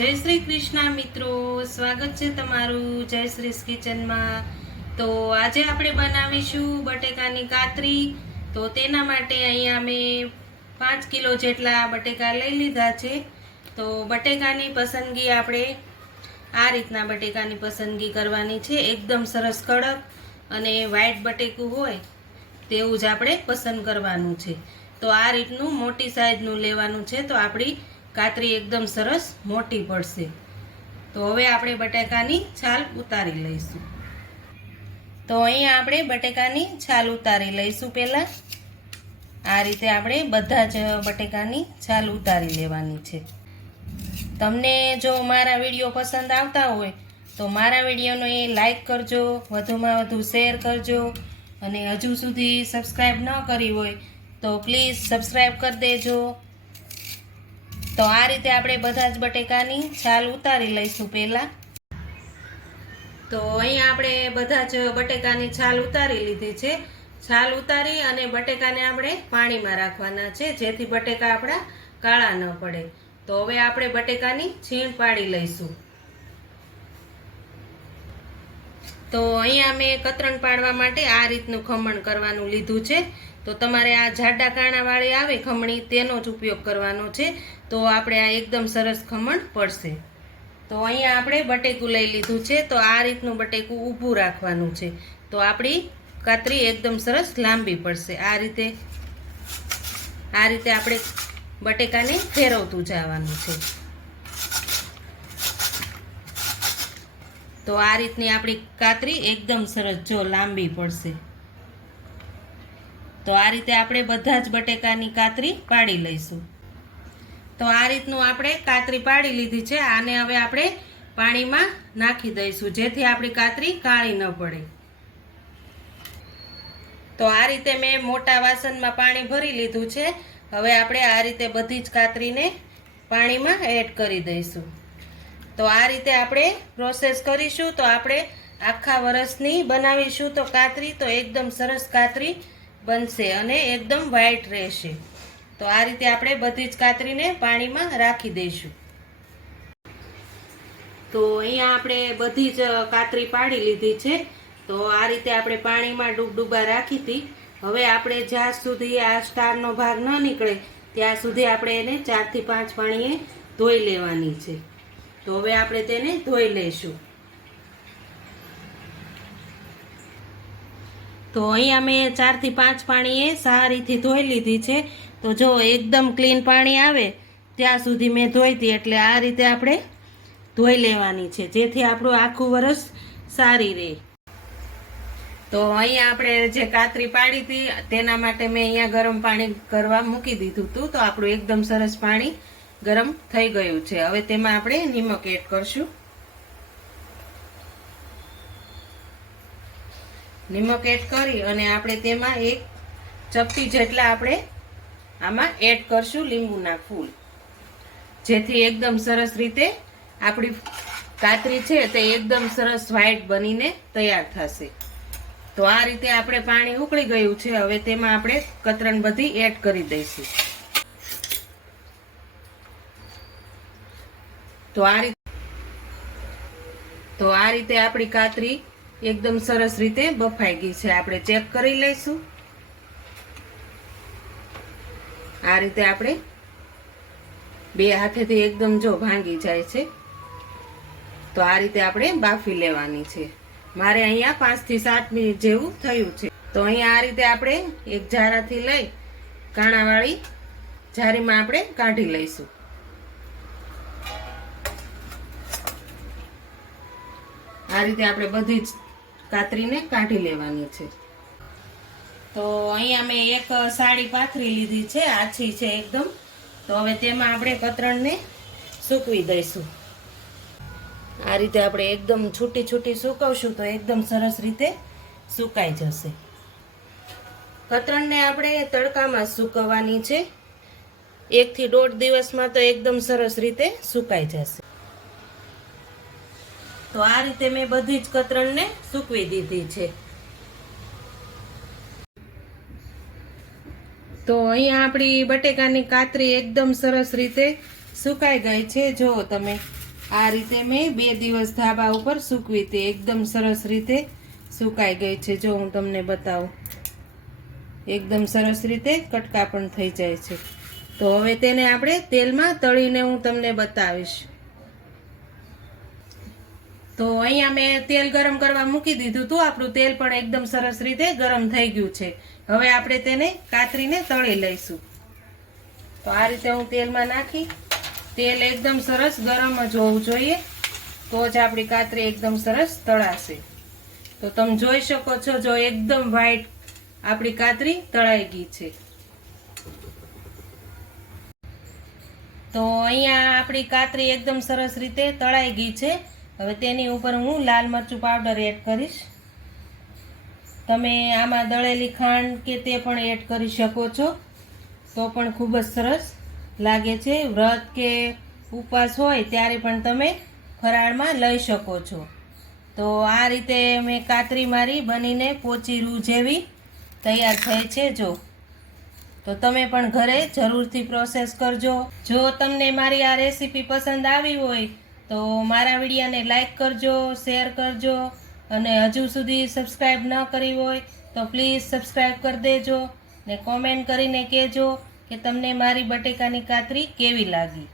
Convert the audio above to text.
જય શ્રી કૃષ્ણ મિત્રો, સ્વાગત છે તમારું જયશ્રીસ કિચનમાં। તો આજે આપણે બનાવીશું બટેકાની કાતરી। તો તેના માટે અહીંયા મેં 5 કિલો જેટલા બટેકા લઈ લીધા છે। તો બટેકાની પસંદગી આપણે આ રીતના બટેકાની પસંદગી કરવાની છે। એકદમ સરસ કડક અને વ્હાઈટ બટેકું હોય તેવું જ આપણે પસંદ કરવાનું છે। તો આ રીતનું મોટી સાઈઝનું લેવાનું છે, તો આપણી કાતરી એકદમ સરસ મોટી પડશે। તો હવે આપણે બટેકાની છાલ ઉતારી લઈશું। તો અહીંયા આપણે બટેકાની છાલ ઉતારી લઈશું। પહેલા આ રીતે આપણે બધા જ બટેકાની છાલ ઉતારી લેવાની છે। તમને જો મારા વિડીયો પસંદ આવતા હોય તો મારા વિડીયોને લાઈક કરજો, વધુમાં વધુ શેર કરજો, અને હજુ સુધી સબસ્ક્રાઈબ ન કરી હોય તો પ્લીઝ સબસ્ક્રાઈબ કરી દેજો। તો આ રીતે આપણે બધા જ બટેકાની છાલ ઉતારી લઈશું પહેલા। તો અહીંયા આપણે બધા જ બટેકાની છાલ ઉતારી લીધી છે। છાલ ઉતારી અને બટેકાને આપણે પાણીમાં રાખવાના છે, જેથી બટેકા આપણા કાળા ન પડે। તો હવે આપણે બટેકાની છીણ પાડી લઈશું। તો અહીંયા મેં કતરણ પાડવા માટે આ રીતનું ખમણ કરવાનું લીધું છે। તો તમારે આ જાડા કાણાવાળી આવે ખમણી તેનો જ ઉપયોગ કરવાનો છે, તો આપણે આ એકદમ સરસ ખમણ પડશે। તો અહીંયા આપણે બટેકું લઈ લીધું છે। તો આ રીતનું બટેકું ઊભું રાખવાનું છે, તો આપણી કાતરી એકદમ સરસ લાંબી પડશે। આ રીતે આપણે બટેકાને ફેરવતું જવાનું છે। તો આ રીતની આપણી કાતરી એકદમ સરસ જો લાંબી પડશે। તો આ રીતે આપણે બધા જ બટેકાની કાતરી પાડી લઈશું। તો આ રીતનું આપણે કાતરી પાડી લીધી છે। આને હવે આપણે પાણીમાં નાખી દઈશું, જેથી આપણી કાતરી કાળી ન પડે। તો આ રીતે મેં મોટા વાસણમાં પાણી ભરી લીધું છે। હવે આપણે આ રીતે બધી જ કાતરીને પાણીમાં એડ કરી દઈશું। તો આ રીતે આપણે પ્રોસેસ કરીશું તો આપણે આખા વર્ષની બનાવીશું તો કાતરી તો એકદમ સરસ કાતરી બનશે અને એકદમ વ્હાઈટ રહેશે। તો આ રીતે આપણે બધી જ કાતરીને પાણીમાં રાખી દઈશું। તો અહીંયા આપણે બધી જ કાતરી પાડી લીધી છે। તો આ રીતે આપણે પાણીમાં ડૂબા રાખી હતી। હવે આપણે જ્યાં સુધી આ સ્ટારનો ભાગ ન નીકળે ત્યાં સુધી આપણે એને 4 થી 5 પાણીએ ધોઈ લેવાની છે। તો હવે આપણે તેને ધોઈ લઈશું। તો અહીંયા મેં 4 થી 5 પાણીએ સારીથી ધોઈ લીધી છે। તો જો એકદમ ક્લીન પાણી આવે ત્યાં સુધી મેં ધોઈ હતી, એટલે આ રીતે આપણે ધોઈ લેવાની છે, જેથી આપણું આખું વરસ સારી રહે। તો અહીંયા આપણે જે કાતરી પાડી હતી તેના માટે મેં અહીંયા ગરમ પાણી કરવા મૂકી દીધું હતું। તો આપણું એકદમ સરસ પાણી ગરમ થઈ ગયું છે। હવે તેમાં આપણે નિમક એડ કરશું। નિમક એડ કરી અને આપણે તેમાં 1 ચપટી જેટલા આપણે આમાં એડ કરશું લીંબુના ફૂલ, જેથી એકદમ સરસ રીતે આપણી કાતરી છે તે એકદમ સરસ વ્હાઈટ બનીને તૈયાર થશે। તો આ રીતે આપણે પાણી ઉકળી ગયું છે। હવે તેમાં આપણે કતરણ બધી એડ કરી દઈશું। તો આ રીતે આપણી કાતરી એકદમ સરસ રીતે બફાઈ ગઈ છે। આપણે ચેક કરી લઈશું। આ રીતે આપણે 2 હાથેથી એકદમ જો ભાંગી જાય છે। તો આ રીતે આપણે બાફી લેવાની છે। મારે અહીંયા 5 થી 7 મિનિટ જેવું થયું છે। તો અહીંયા આ રીતે આપણે એક જારાથી લઈ કાણાવાળી જારીમાં આપણે કાઢી લઈશું। આ રીતે આપણે બધી જ કાતરીને કાઢી લેવાની છે। તો અહીંયા મેં એક સાડી પાથરી લીધી છે, આછી છે એકદમ। તો હવે તેમાં આપણે કતરણને સૂકવી દઈશું। આ રીતે આપણે એકદમ છૂટી છૂટી સૂકવશું તો એકદમ સરસ રીતે સુકાઈ જશે। કતરણને આપણે તડકામાં સૂકવવાની છે, 1 થી 1.5 દિવસમાં તો એકદમ સરસ રીતે સુકાઈ જશે। તો આ રીતે મેં બધી જ કતરણને સૂકવી દીધી છે। તો અહીંયા આપણી બટેકાની કાતરી એકદમ સરસ રીતે સુકાઈ ગઈ છે। જો તમે આ રીતે મેં 2 દિવસ ધાબા ઉપર સૂકવી હતી, એકદમ સરસ રીતે સુકાઈ ગઈ છે. જો હું તમને બતાવું, એકદમ સરસ રીતે કટકા પણ થઈ જાય છે. તો હવે તેને આપણે તેલમાં તળીને હું તમને બતાવીશ. તો અહીંયા મેં તેલ ગરમ કરવા મૂકી દીધું હતું. આપણું તેલ પણ એકદમ સરસ રીતે ગરમ થઈ ગયું છે. હવે આપણે તેને કાતરીને તળી લઈશું. તો આ રીતે હું તેલમાં નાખી, તેલ એકદમ સરસ ગરમ જ હોવું જોઈએ, તો જ આપણી કાતરી એકદમ સરસ તળાશે. તો તમે જોઈ શકો છો, જો એકદમ વ્હાઈટ આપણી કાતરી તળાઈ ગઈ છે. તો અહીંયા આપણી કાતરી એકદમ સરસ રીતે તળાઈ ગઈ છે. હવે તેની ઉપર હું લાલ મરચું પાવડર એડ કરીશ. તમે આમાં દળેલી ખાંડ કે તે પણ એડ કરી શકો છો, તો પણ ખૂબ જ સરસ લાગે છે. વ્રત કે ઉપવાસ હોય ત્યારે પણ તમે ફરાળમાં લઈ શકો છો. તો આ રીતે મેં કાતરી મારી બનીને પોચી રૂ જેવી તૈયાર થઈ છે. જો તો તમે પણ ઘરે જરૂરથી પ્રોસેસ કરજો. જો તમને મારી આ રેસીપી પસંદ આવી હોય તો મારા વિડીયોને લાઈક કરજો, શેર કરજો, અને હજુ સુધી સબસ્ક્રાઈબ ન કરી હોય તો પ્લીઝ સબસ્ક્રાઈબ કરી દેજો ને કોમેન્ટ કરીને કહેજો કે તમને મારી બટેકાની કાતરી કેવી લાગી.